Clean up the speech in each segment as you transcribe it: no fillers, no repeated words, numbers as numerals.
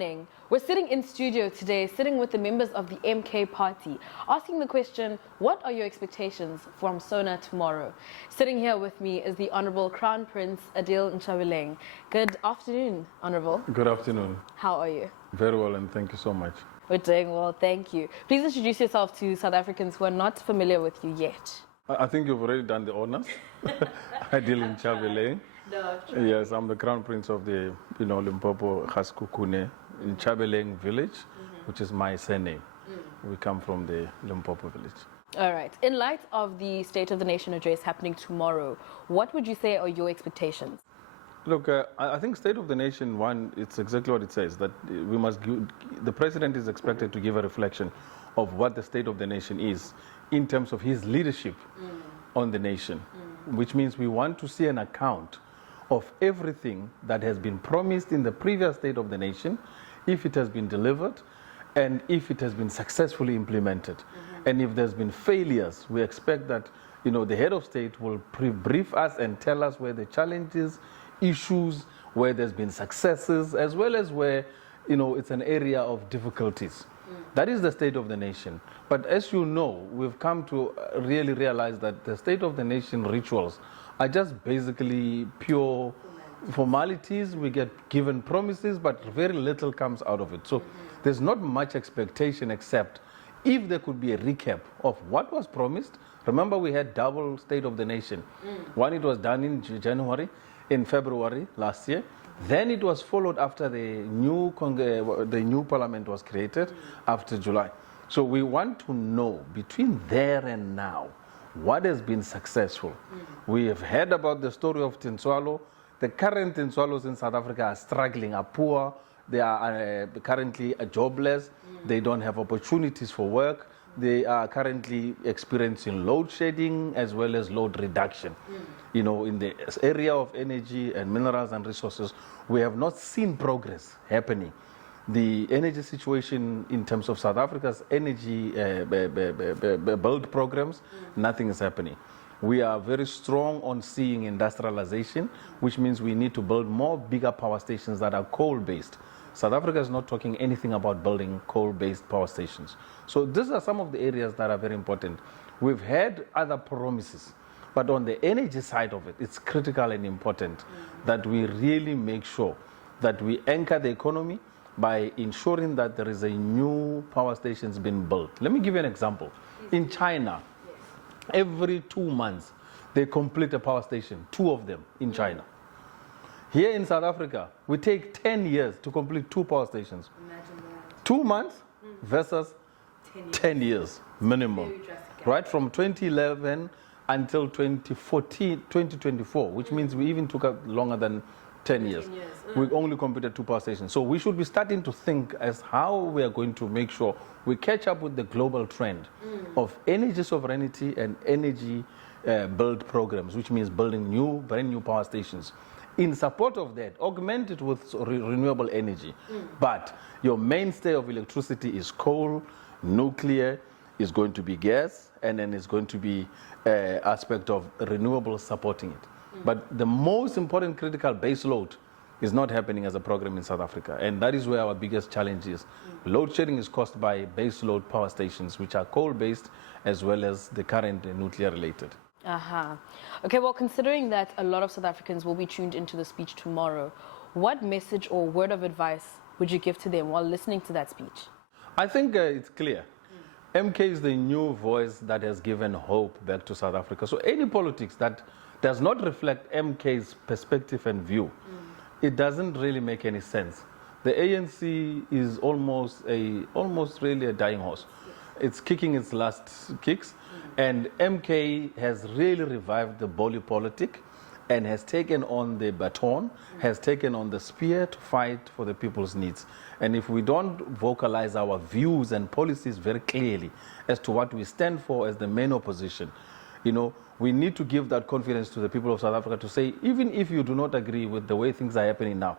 We're sitting in studio today, sitting with the members of the MK party, asking the question, what are your expectations from Sona tomorrow? Sitting here with me is the Honorable Crown Prince Adil Nchabeleng. Good afternoon, Honorable. Good afternoon. How are you? Very well, and thank you so much. We're doing well, thank you. Please introduce yourself to South Africans who are not familiar with you yet. I think you've already done the honors. Adil Nchabeleng. No, Yes, I'm the Crown Prince of the Limpopo Khaskukune in Nchabeleng village, which is my surname. We come from the Limpopo village. All right. In light of the State of the Nation address happening tomorrow, what would you say are your expectations? Look, I think State of the Nation, one, it's exactly what it says, that we must give, the President is expected to give a reflection of what the State of the Nation is in terms of his leadership on the nation, which means we want to see an account of everything that has been promised in the previous State of the Nation, if it has been delivered, and if it has been successfully implemented. And if there's been failures, we expect that the head of state will brief us and tell us where the challenges, issues, where there's been successes, as well as where it's an area of difficulties. That is the State of the Nation. But as you know, we've come to really realize that the State of the Nation rituals are just basically pure formalities. We get given promises, but very little comes out of it. So there's not much expectation except if there could be a recap of what was promised. Remember, we had double State of the Nation. One, it was done in February last year. Then it was followed after the new parliament was created after July. So we want to know between there and now what has been successful. We have heard about the story of Tinswalo. The current Tinswalos in South Africa are struggling, are poor. They are currently jobless. They don't have opportunities for work. They are currently experiencing load shedding as well as load reduction. In the area of energy and minerals and resources, we have not seen progress happening. The energy situation in terms of South Africa's energy build programs, nothing is happening. We are very strong on seeing industrialization, which means we need to build more bigger power stations that are coal-based. South Africa is not talking anything about building coal-based power stations. So these are some of the areas that are very important. We've had other promises, but on the energy side of it, it's critical and important that we really make sure that we anchor the economy by ensuring that there is a new power stations being built. Let me give you an example. In China, every 2 months, they complete a power station, 2 of them in China. Here in South Africa, we take 10 years to complete 2 power stations. Imagine that. 2 months versus 10 years minimum. Right from 2011 until 2024, which means we even took longer than 10 years. We only completed 2 power stations. So we should be starting to think as how we are going to make sure we catch up with the global trend of energy sovereignty and energy build programs, which means building brand new power stations. In support of that, augment it with renewable energy. But your mainstay of electricity is coal, nuclear, is going to be gas, and then it's going to be aspect of renewables supporting it. But the most important critical base load is not happening as a program in South Africa. And that is where our biggest challenge is. Load shedding is caused by base load power stations, which are coal-based, as well as the current nuclear-related. Okay, well, considering that a lot of South Africans will be tuned into the speech tomorrow, what message or word of advice would you give to them while listening to that speech? I think it's clear. MK is the new voice that has given hope back to South Africa. So any politics that does not reflect MK's perspective and view, it doesn't really make any sense. The ANC is almost really a dying horse. It's kicking its last kicks. And MK has really revived the bully politic and has taken on the baton, has taken on the spear to fight for the people's needs. And if we don't vocalize our views and policies very clearly as to what we stand for as the main opposition, we need to give that confidence to the people of South Africa to say, even if you do not agree with the way things are happening now,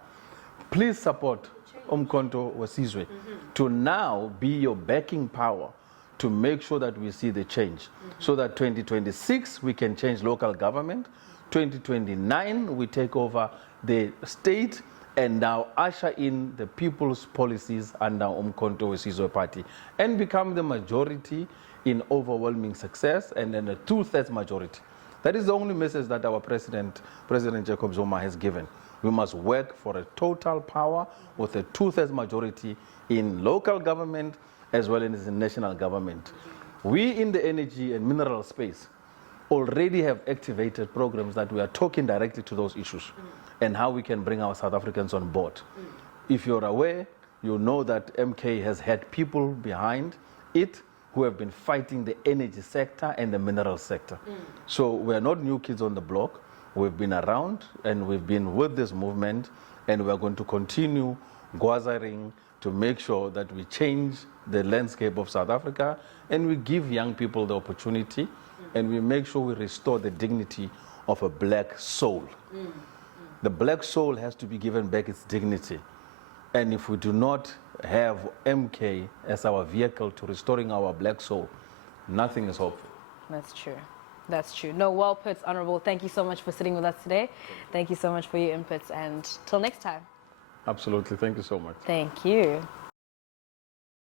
please support Umkhonto weSizwe to now be your backing power to make sure that we see the change. So that 2026 we can change local government, 2029 we take over the state, and now usher in the people's policies under Umkhonto weSizwe Party and become the majority in overwhelming success and then a 2/3 majority. That is the only message that our President Jacob Zuma has given. We must work for a total power with a 2/3 majority in local government as well as in national government. We in the energy and mineral space already have activated programs that we are talking directly to those issues and how we can bring our South Africans on board. If you're aware, you know that MK has had people behind it who have been fighting the energy sector and the mineral sector. So we're not new kids on the block. We've been around and we've been with this movement, and we're going to continue gwazaring to make sure that we change the landscape of South Africa and we give young people the opportunity and we make sure we restore the dignity of a black soul. The black soul has to be given back its dignity. And if we do not have MK as our vehicle to restoring our black soul, nothing is hopeful. That's true. That's true. No, well put, Honorable. Thank you so much for sitting with us today. Thank you so much for your inputs, and till next time. Absolutely. Thank you so much. Thank you.